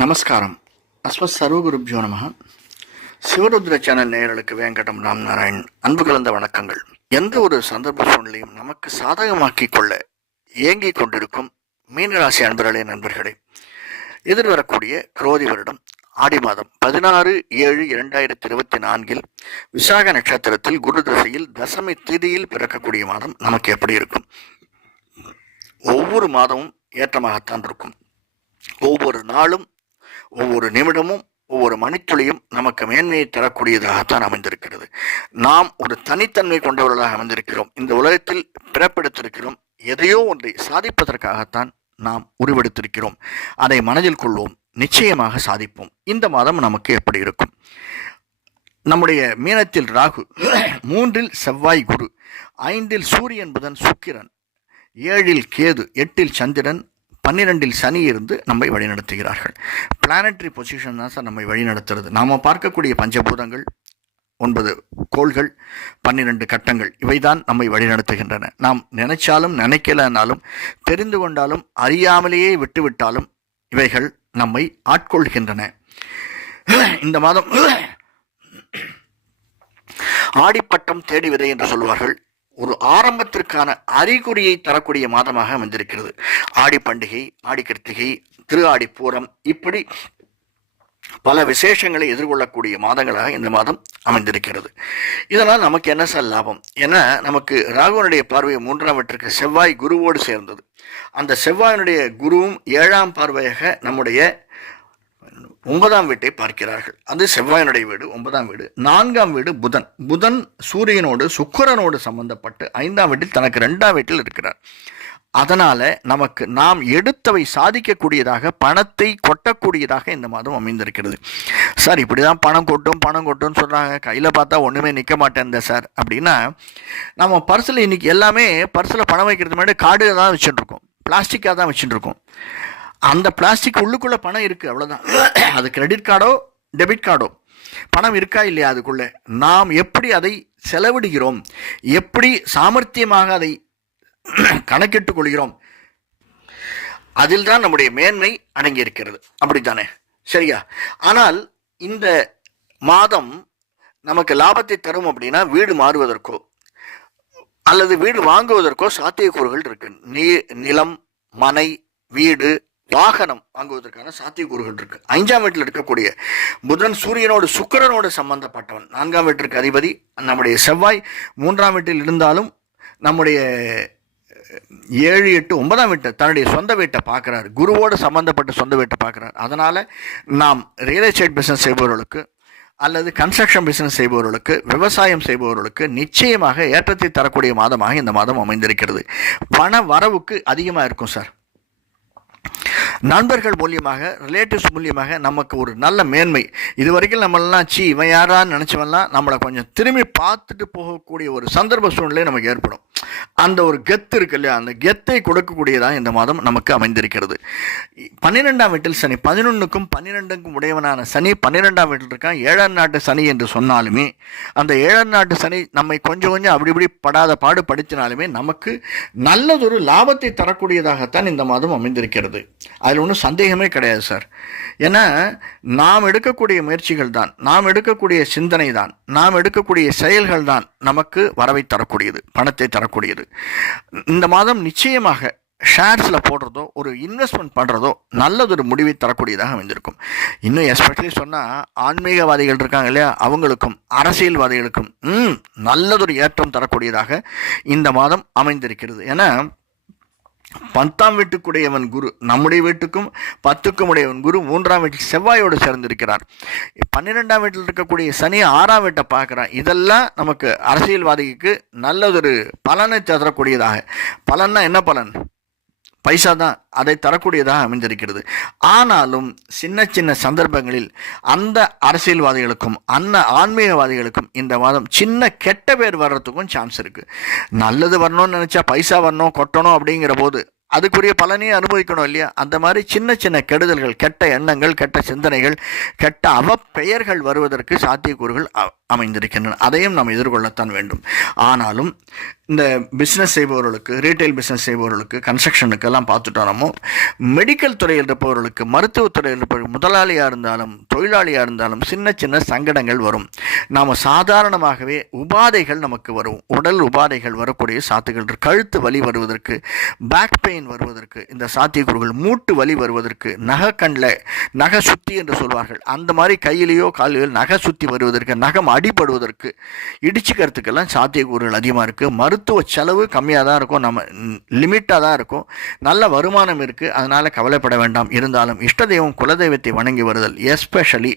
நமஸ்காரம். அஸ்மத் சர்வகுருப்ஜோ நம. சிவருத்ர சேனல் நேயர்களுக்கு வேங்கடம் ராம் நாராயண் அன்பு கலந்த வணக்கங்கள். எந்த ஒரு சந்தர்ப்ப சூழ்நிலையும் நமக்கு சாதகமாக்கி கொள்ள இயங்கிக் கொண்டிருக்கும் மீனராசி அன்பர்களே, நண்பர்களே, எதிர்வரக்கூடிய குரோதி வருடம் ஆடி மாதம் 16/7/2024 விசாக நட்சத்திரத்தில் குரு தசையில் தசமி திதியில் பிறக்கக்கூடிய மாதம் நமக்கு எப்படி இருக்கும்? ஒவ்வொரு மாதமும் ஏற்றமாகத்தான் இருக்கும். ஒவ்வொரு நாளும், ஒவ்வொரு நிமிடமும், ஒவ்வொரு மணித்துளியும் நமக்கு மேன்மையை தரக்கூடியதாகத்தான் அமைந்திருக்கிறது. நாம் ஒரு தனித்தன்மை கொண்டவர்களாக அமைந்திருக்கிறோம். இந்த உலகத்தில் பிறப்பெடுத்திருக்கிறோம். எதையோ ஒன்றை சாதிப்பதற்காகத்தான் நாம் உருவெடுத்திருக்கிறோம். அதை மனதில் கொள்வோம், நிச்சயமாக சாதிப்போம். இந்த மாதம் நமக்கு எப்படி இருக்கும்? நம்முடைய மீனத்தில் ராகு, 3இல் செவ்வாய் குரு, 5இல் சூரியன் புதன் சுக்கிரன், 7இல் கேது, 8இல் சந்திரன், 12இல் சனி இருந்து நம்மை வழிநடத்துகிறார்கள். பிளானட்டரி பொசிஷன் தான் சார் நம்மை வழிநடத்துறது. நாம் பார்க்கக்கூடிய பஞ்சபூதங்கள், 9 கோள்கள், 12 கட்டங்கள், இவைதான் நம்மை வழிநடத்துகின்றன. நாம் நினைச்சாலும் நினைக்கலனாலும், தெரிந்து கொண்டாலும் அறியாமலேயே விட்டுவிட்டாலும் இவைகள் நம்மை ஆட்கொள்கின்றன. இந்த மாதம் ஆடிப்பட்டம் தேடி விதை என்று சொல்வார்கள். ஒரு ஆரம்பத்திற்கான அறிகுறியை தரக்கூடிய மாதமாக அமைந்திருக்கிறது. ஆடி பண்டிகை, ஆடி கிருத்திகை, திரு ஆடி பூரம், இப்படி பல விசேஷங்களை எதிர்கொள்ளக்கூடிய மாதங்களாக இந்த மாதம் அமைந்திருக்கிறது. இதனால் நமக்கு என்ன சார் லாபம்? ஏன்னா நமக்கு ராகுவனுடைய பார்வை 3ஆம் வீட்டிற்கு செவ்வாய் குருவோடு சேர்ந்தது. அந்த செவ்வாயினுடைய குருவும் 7ஆம் பார்வையாக நம்முடைய 9ஆம் வீட்டை பார்க்கிறார்கள். அது செவ்வாயினுடைய வீடு, 9ஆம் வீடு. 4ஆம் வீடு புதன். புதன் சூரியனோடு சுக்கிரனோடு சம்பந்தப்பட்டு 5ஆம் வீட்டில் தனக்கு 2ஆம் வீட்டில் இருக்கிறார். அதனால நமக்கு நாம் எடுத்தவை சாதிக்கக்கூடியதாக, பணத்தை கொட்டக்கூடியதாக இந்த மாதம் அமைந்திருக்கிறது. சார், இப்படிதான் பணம் கொட்டும்னு சொல்றாங்க, கையில் பார்த்தா ஒன்றுமே நிற்க மாட்டேன் சார் அப்படின்னா, நம்ம பர்ஸில் இன்னைக்கு எல்லாமே பர்ஸில் பணம் வைக்கிறது முன்னாடி கார்டு தான் வச்சுட்டு இருக்கோம், பிளாஸ்டிக்காக தான் வச்சுட்டு இருக்கோம். அந்த பிளாஸ்டிக் உள்ளுக்குள்ளே பணம் இருக்குது, அவ்வளோதான். அது கிரெடிட் கார்டோ டெபிட் கார்டோ, பணம் இருக்கா இல்லையா அதுக்குள்ளே? நாம் எப்படி அதை செலவிடுகிறோம், எப்படி சாமர்த்தியமாக அதை கணக்கிட்டுக் கொள்கிறோம், அதில் தான் நம்முடைய மேன்மை அடங்கி இருக்கிறது. அப்படித்தானே? சரியா? ஆனால் இந்த மாதம் நமக்கு லாபத்தை தரும் அப்படின்னா, வீடு மாறுவதற்கோ அல்லது வீடு வாங்குவதற்கோ சாத்தியக்கூறுகள் இருக்கு. நிலம், மனை, வீடு, வாகனம் வாங்குவதற்கான சாத்தியக்கூறுகள் இருக்கு. 5ஆம் வீட்டில் இருக்கக்கூடிய புதன் சூரியனோடு சுக்கிரனோடு சம்பந்தப்பட்டவன். 4ஆம் வீட்டிற்கு அதிபதி நம்முடைய செவ்வாய் 3ஆம் வீட்டில் இருந்தாலும் நம்முடைய 7, 8, 9ஆம் வீட்டை, தன்னுடைய சொந்த வீட்டை பார்க்குறாரு. குருவோடு சம்பந்தப்பட்ட சொந்த வீட்டை பார்க்குறாரு. அதனால் நாம் ரியல் எஸ்டேட் பிஸ்னஸ் செய்பவர்களுக்கு அல்லது கன்ஸ்ட்ரக்ஷன் பிஸ்னஸ் செய்பவர்களுக்கு, விவசாயம் செய்பவர்களுக்கு நிச்சயமாக ஏற்றத்தை தரக்கூடிய மாதமாக இந்த மாதம் அமைந்திருக்கிறது. பண வரவுக்கு அதிகமாக இருக்கும் சார். நண்பர்கள் மூலியமாக, ரிலேட்டிவ்ஸ் மூலியமாக நமக்கு ஒரு நல்ல மேன்மை. இது வரைக்கும் நம்மளெல்லாம் இவன் யாரான்னு நினச்சவன்லாம் நம்மளை கொஞ்சம் திரும்பி பார்த்துட்டு போகக்கூடிய ஒரு சந்தர்ப்ப சூழ்நிலை நமக்கு ஏற்படும். அந்த ஒரு கெத்து இருக்கு இல்லையா, அந்த கெத்தை கொடுக்கக்கூடியதான் இந்த மாதம் நமக்கு அமைந்திருக்கிறது. 12ஆம் வீட்டில் சனி, 11க்கும் 12க்கும் உடையவனான சனி 12ஆம் வீட்டில் இருக்கான். 7ஆம் நாட்டு சனி என்று சொன்னாலுமே, அந்த 7ஆம் நாட்டு சனி நம்மை கொஞ்சம் அப்படி இப்படி படாத பாடு படித்தினாலுமே நமக்கு நல்லதொரு லாபத்தை தரக்கூடியதாகத்தான் இந்த மாதம் அமைந்திருக்கிறது. அதில் ஒன்றும் சந்தேகமே கிடையாது சார். ஏன்னா நாம் எடுக்கக்கூடிய முயற்சிகள் தான், நாம் எடுக்கக்கூடிய சிந்தனை தான், நாம் எடுக்கக்கூடிய செயல்கள் தான் நமக்கு வரவை தரக்கூடியது, பணத்தை தரக்கூடியது. இந்த மாதம் நிச்சயமாக ஷேர்ஸில் போடுறதோ, ஒரு இன்வெஸ்ட்மெண்ட் பண்ணுறதோ நல்லதொரு முடிவை தரக்கூடியதாக அமைந்திருக்கும். இன்னும் எஸ்பெஷலி சொன்னால் ஆன்மீகவாதிகள் இருக்காங்க இல்லையா, அவங்களுக்கும் அரசியல்வாதிகளுக்கும் நல்லதொரு ஏற்றம் தரக்கூடியதாக இந்த மாதம் அமைந்திருக்கிறது. ஏன்னா 10ஆம் வீட்டுக்குடையவன் குரு, நம்முடைய வீட்டுக்கும் 10க்கும் உடையவன் குரு 3ஆம் வீட்டில் செவ்வாயோடு சேர்ந்திருக்கிறார். 12ஆம் வீட்டில் இருக்கக்கூடிய சனி 6ஆம் வீட்டை பார்க்குறான். இதெல்லாம் நமக்கு அரசியல்வாதிக்கு நல்லதொரு பலனை தரக்கூடியதாக, பலன்னா என்ன பலன்? பைசா தான், அதை தரக்கூடியதாக அமைந்திருக்கிறது. ஆனாலும் சின்ன சின்ன சந்தர்ப்பங்களில் அந்த அரசியல்வாதிகளுக்கும் அந்த ஆன்மீகவாதிகளுக்கும் இந்த மாதம் சின்ன கெட்ட பேர் வர்றதுக்கும் சான்ஸ் இருக்குது. நல்லது வரணும்னு நினச்சா பைசா வரணும், கொட்டணும் அப்படிங்கிற போது அதுக்குரிய பலனையும் அனுபவிக்கணும் இல்லையா? அந்த மாதிரி சின்ன சின்ன கெடுதல்கள், கெட்ட எண்ணங்கள், கெட்ட சிந்தனைகள், கெட்ட அவப்பெயர்கள் வருவதற்கு சாத்தியக்கூறுகள் அமைந்திருக்கின்றன. அதையும் நாம் எதிர்கொள்ளத்தான் வேண்டும். ஆனாலும் இந்த பிஸ்னஸ் செய்பவர்களுக்கு, ரீட்டைல் பிஸ்னஸ் செய்பவர்களுக்கு, கன்ஸ்ட்ரக்ஷனுக்கு எல்லாம் பார்த்துட்டோம். நம்ம மெடிக்கல் துறையில் இருப்பவர்களுக்கு, மருத்துவத்துறையில் இருப்பவர்கள், முதலாளியாக இருந்தாலும் தொழிலாளியாக இருந்தாலும் சின்ன சின்ன சங்கடங்கள் வரும். நாம் சாதாரணமாகவே உபாதைகள் நமக்கு வரும். உடல் உபாதைகள் வரக்கூடிய சாத்தியங்கள், கழுத்து வலி வருவதற்கு, பேக் பெயின் வருவதற்கு இந்த சாத்தியக்கூறுகள், மூட்டு வலி வருவதற்கு, நகை சுத்தி என்று சொல்வார்கள், அந்த மாதிரி கையிலேயோ காலிலோ நகை சுத்தி வருவதற்கு, நகம் அடிபடுவதற்கு, இடிச்சுக்கிறதுக்கெல்லாம் சாத்தியக்கூறுகள் அதிகமாக இருக்குது. மருத்துவ செலவு கம்மியாக தான் இருக்கும், நம்ம லிமிட்டாக தான் இருக்கும், நல்ல வருமானம் இருக்குது, அதனால் கவலைப்பட வேண்டாம். இருந்தாலும் இஷ்ட தெய்வம் குலதெய்வத்தை வணங்கி வருதல், எஸ்பெஷலி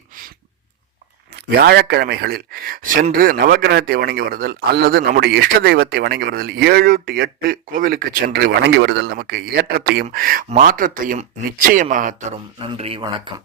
வியாழக்கிழமைகளில் சென்று நவகிரகத்தை வணங்கி வருதல் அல்லது நம்முடைய இஷ்ட தெய்வத்தை வணங்கி வருதல், 7 to 8 கோவிலுக்கு சென்று வணங்கி வருதல் நமக்கு ஏற்றத்தையும் மாற்றத்தையும் நிச்சயமாக தரும். நன்றி, வணக்கம்.